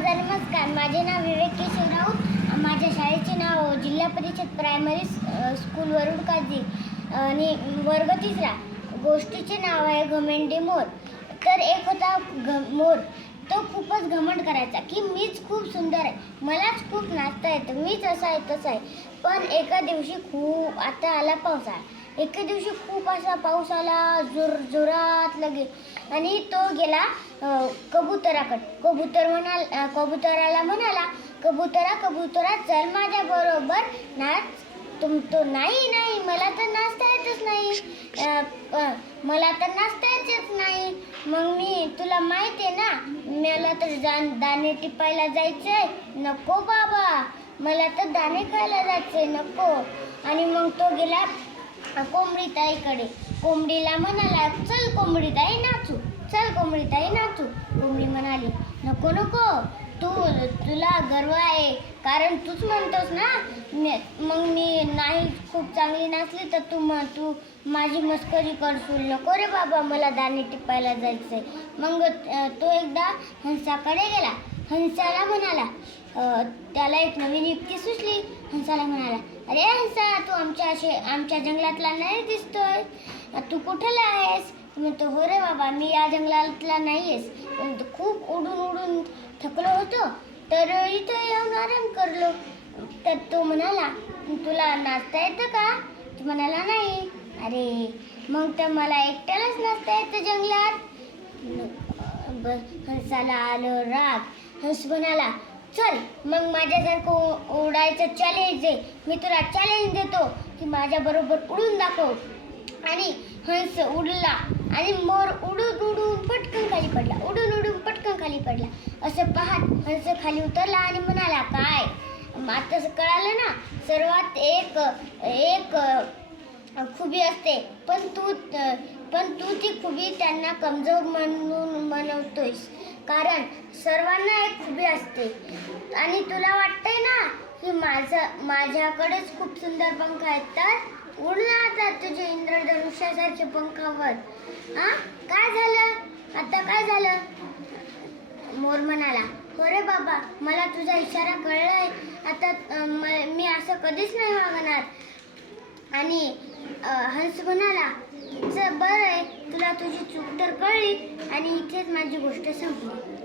माझा नमस्कार. माझे नाव विवेक केशव राऊत. माझ्या शाळेचे नाव जिल्हा परिषद प्रायमरी स्कूल वरुड काजी आणि वर्ग 3. गोष्टीचे नाव आहे घमेंडी मोर. तर एक होता मोर. तो खूपच घमंड करायचा की मीच खूप सुंदर आहे, मलाच खूप नाचता येतं, मीच असा आहे तसा आहे. पण एका दिवशी आता आला पावसाळा. एके दिवशी खूप असा पाऊस आला जोरात लगे आणि तो गेला कबुतराकडे. कबुतराला म्हणाला, कबुतरा चल माझ्या बरोबर नाच. तो नाही मला तर नाचता येतच नाही, मला तर नाचता येतच नाही. मग तुला माहिती आहे ना, मला तर दाणे टिपायला जायचंय. नको बाबा, मला तर दाणे खायला जायचंय, नको. आणि मग तो गेला कोंबडीताईकडे. कोंबडीला म्हणाला, चल कोंबडीताई नाचू, चल कोंबडीताई नाचू. कोंबडी म्हणाली, नको तुला गर्व आहे, कारण तूच म्हणतोस ना. मग मी नाही खूप चांगली नाचली तर तू माझी मस्करी करशील. नको रे बाबा, मला दाणे टिपायला जायचंय. मग तो एकदा हंसाकडे गेला. हंसाला म्हणाला, त्याला एक नवीन युक्ती सुचली. हंसाला म्हणाला, अरे हंसा, तू आमच्या जंगलातला नाही दिसतोय, तू कुठला आहेस? म्हणतो, हो रे बाबा, मी या जंगलातला नाहीयेस, खूप उडून थकलो होतो, तर इथं येऊन आराम करलो. तर तो म्हणाला, तुला नाचता येतं का? तो म्हणाला, नाही. अरे मग तर मला एकट्यालाच नाचता येतं जंगलात. हंसाला आलं राग. हंस म्हणाला, चल मग माझ्यासारखं उडायचं चॅलेंज दे. मी तुला चॅलेंज देतो की माझ्याबरोबर उडून दाखव. आणि हंस उडला आणि मोर उडून पटकन खाली पडला, उडून पटकन खाली पडला. असं पाहत हंस खाली उतरला आणि म्हणाला, काय आता कळालं ना, सर्वात एक खुबी असते, पण तू ती खुबी त्यांना कमजोर म्हणून म्हणतोयस, कारण सर्वांना एक खुबी असते. आणि तुला वाटतंय ना की माझ्याकडेच खूप सुंदर पंख आहेत, तर उड ना आता तुझे इंद्रधनुष्यासारखे पंखावर. काय झालं आता, काय झालं? मोर म्हणाला, हो रे बाबा, मला तुझा इशारा कळलाय. आता मी असं कधीच नाही वागणार. आणि हंस म्हणाला, बरं आहे, तुला तुझी चूक तर कळली आणि इथेच माझी गोष्ट संपली.